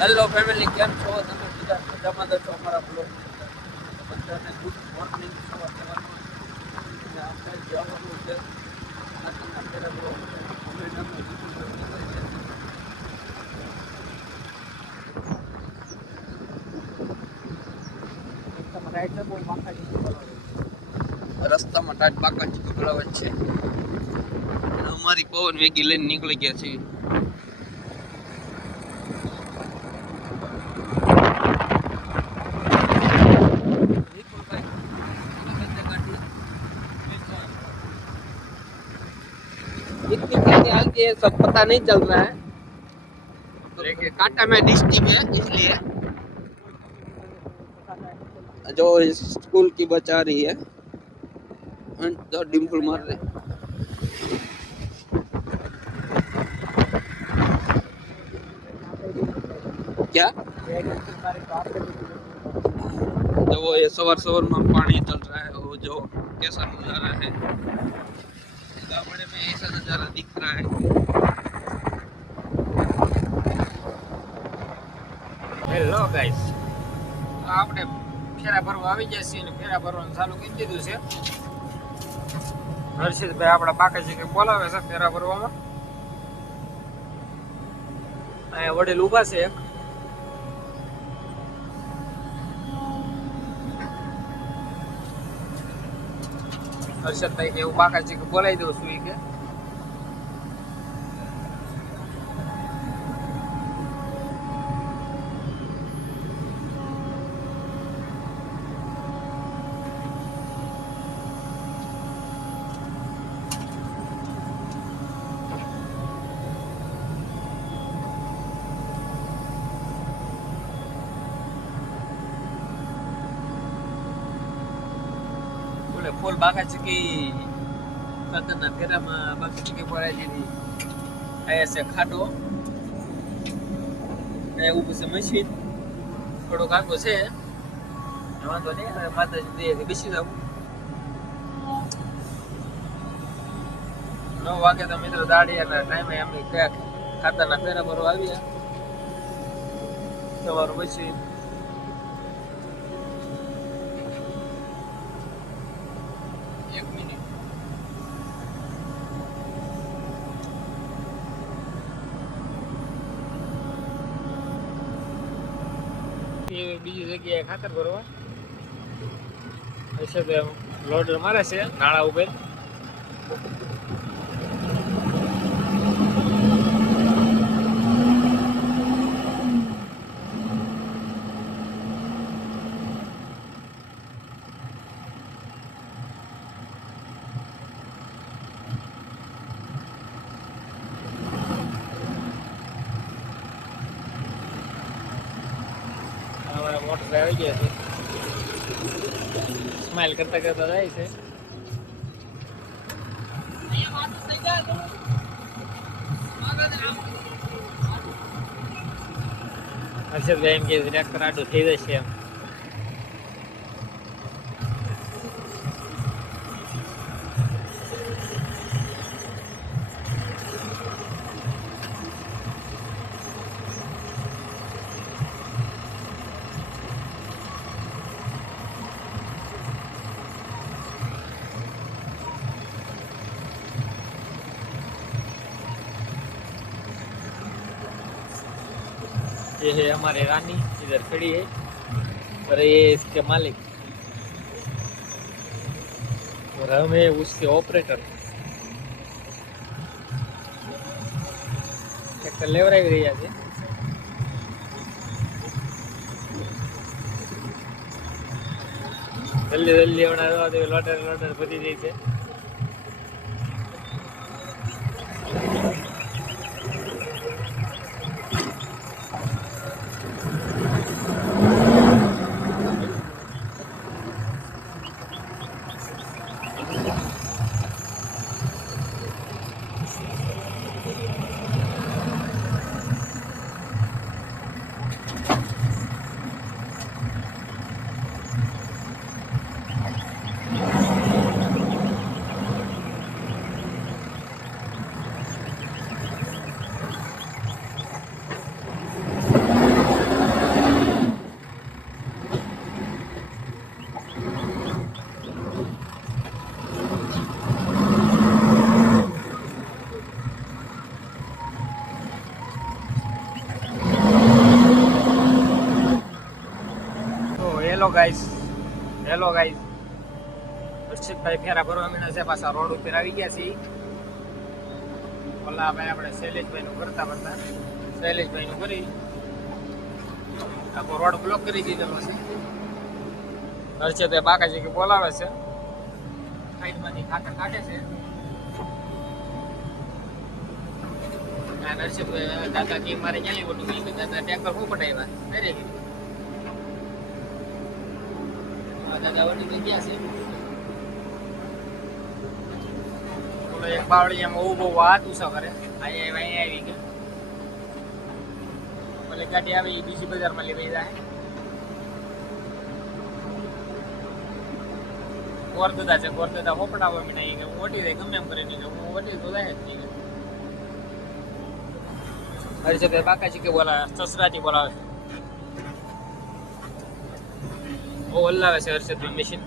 Hello family, કેમ છો તમે? બધા મજામાં છો? અમારા બ્લોગ બધાને ગુડ મોર્નિંગ. આપણે જવાનું છે રસ્તામાં ટાટ બાકાજી કપડાવત છે. અમારી પવન વેગી લઈને નીકળી ગયા છે. इतनी तेजी हल्की है, सब पता नहीं चल रहा है, लेकिन कांटा में डिस्ट्रिक्ट है इसलिए जो स्कूल की बचा रही है तो डिम्पल मार रहे क्या तो वो ये सवर सवर में पानी चल रहा है, वो जो कैसा नजारा है गावड़े में, ऐसा नजारा दिख रहा है. હેલો ગાઈસ, તો આપણે ફેરા ભરવા આવી ગયા છીએ અને ફેરા ભરવાનું ચાલુ કરી દીધું છે. હર્ષિતભાઈ આપણા બાકાજી કે બોલાવે છે ફેરા ભરવામાં. અહીંયા વડીલ ઊભા છે એક. હર્ષિતભાઈ કે એવું બાકાજી કે બોલાવી દઉં છું કે ફૂલ બાકાજી કે કાતરના ફેરામાં બાકાજી કે ભરાઈ દીધી. અહીંયા છે ખાડો, અહીંયા ઊભું છે મશીન, થોડોક આગો છે, વાંધો નહીં. હવે માતાજી દે બેસી જાવ. 9 વાગે તો મિત્રો દાડિયાના ટાઈમે એમની કયા ખાતરના ફેરા ભરવા આવ્યા. તમારું મશીન બીજી જગ્યાએ ખાતર ભરવા હશે તો લોડર મારે છે નાળા ઉપર. મોટર આવી ગયા છે, સ્માઈલ કરતા કરતા જાય છે. હર્ષદભાઈ એમ કે ટ્રેક્ટર આડું થઈ જશે એમ. ये है हमारे रानी, इधर खड़ी है और ये इसके मालिक और हम है उसके ऑपरेटर. ट्रैक्टर लेवराવી રહ્યા છે. જલ્દી જલ્દી હમણાં લોડર ભરી દે છે. ગાઈસ હેલો ગાઈસ હર્ષિતભાઈ ફેરા ભરવા મીના છે પાછા રોડ ઉપર આવી ગયા છે ઓલા ભાઈ આપણે શૈલેષભાઈ નું કરતા શૈલેષભાઈ નું કરી આખો રોડ બ્લોક કરી દીધેલો છે હર્ષિતભાઈ બાકાજી કે બોલાવે છે સાઈડમાંથી ખાતર કાઢે છે હર્ષિતભાઈ દાદા કે મારે ક્યાં લેવું હતું દાદા ટ્રેક્ટર હું પટાવ્યા અરે દાદા વડી ગયા છે ઓલો એક બાવળિયામાં ઊભો વાત ઉષા કરે અહીંયા આવી ગયા ઓલે ગાડી આવે એ બીજી બજારમાં લેવાઈ જાય ગોરદાદા છે ગોરદાદા હોપડાવવા મીને કે હું ઓટી જાય ગમે એમ કરીને કે હું ઓટી તો જાય જ નહીં હર્ષિતભાઈ બાકાજી કે બોલાવે સસરાજી બોલાવે છે ઓ હલાવે છે હર્ષિતભાઈ મશીન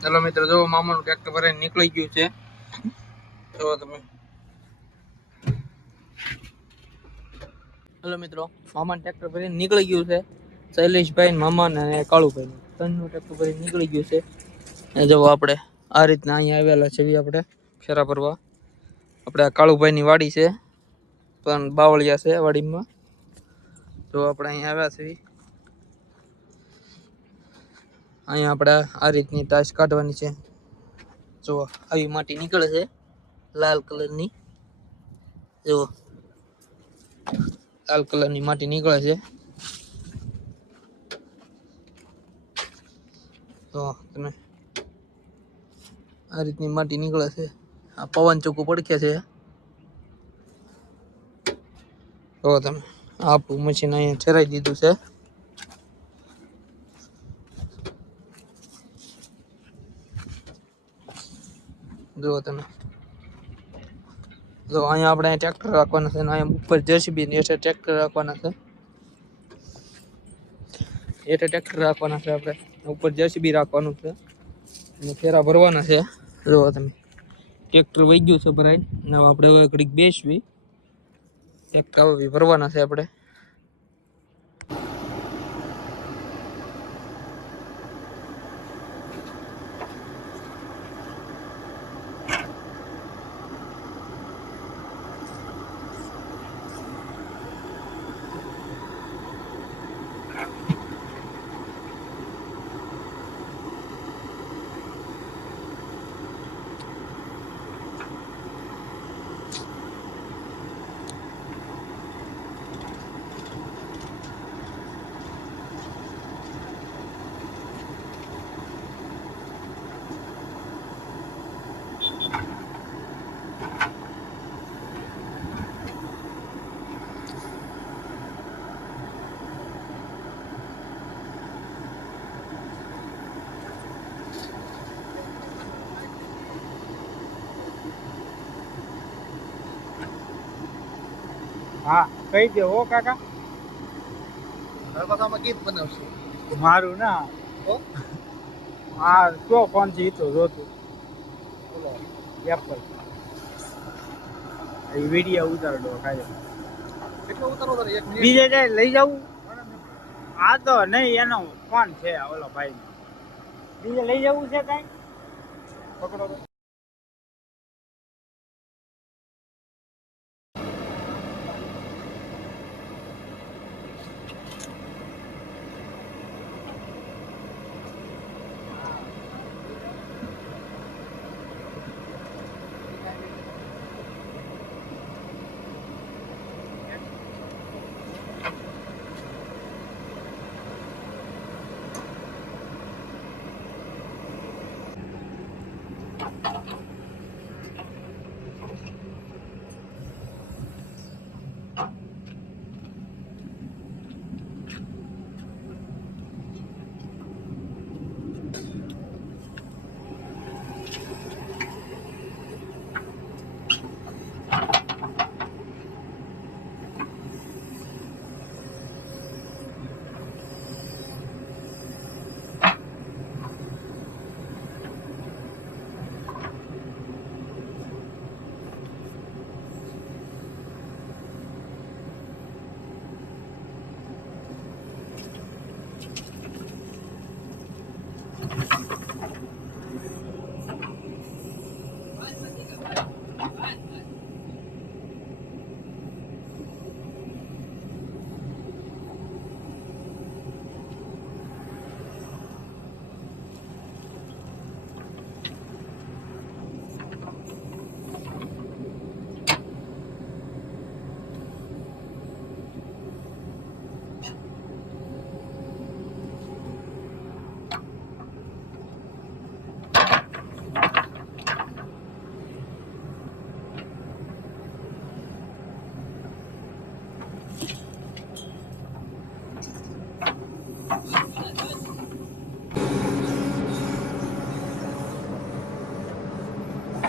ચલો મિત્રો જો મામાનું ટ્રેક્ટર ભરાઈને નીકળી ગયું છે જો તમે ચલો મિત્રો મામાનું ટ્રેક્ટર ભરીને નીકળી ગયું છે શૈલેષભાઈ મામા અને કાળુભાઈ ત્રણનું ટ્રેક્ટર ભરીને નીકળી ગયું છે એ જો આપણે આ રીતના અહીંયા આવેલા છે આપણે ફેરા ભરવા આપણે કાળુભાઈની વાડી છે પણ બાવળિયા છે વાડીમાં જો આપણે અહીંયા આવ્યા છે અહીંયા આપણે આ રીતની ટાઈસ કાઢવાની છે જો આવી માટી નીકળે છે લાલ કલરની જો લાલ કલરની માટી નીકળે છે તો તમે આ રીતની માટી નીકળે છે આ પવન ચોખ્ખું પડખે છે તો તમે આપણું મશીન અહીંયા ઠેરાઈ દીધું છે જો તમે જો અહીંયા આપણે ટ્રેક્ટર રાખવાના છે અને અહીંયા ઉપર જેસીબી ને એટલે ટ્રેક્ટર રાખવાના છે એટલે ટ્રેક્ટર રાખવાના છે આપણે ઉપર જેસીબી રાખવાનું છે અને ફેરા ભરવાના છે જો તમે ટ્રેક્ટર વહી ગયું છે ભરાઈ ને આપણે હવે ઘડીક બેસવી ટ્રેક્ટર ભરવાના છે આપણે હા કહી દે હો કાકા હરપાખામાં ગીત બનાવશું મારું ના હા કયો ફોન છે એ તો જોતું બોલો એપલ એ વિડીયો ઉતારડો ખાલી કેટલો ઉતારો તારે 1 મિનિટ બીજે જાય લઈ જવું આ તો નહીં એનો ફોન છે ઓલો ભાઈ બીજે લઈ જવું છે કઈ પકડો તો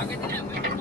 ભાગે છે ને ભાઈ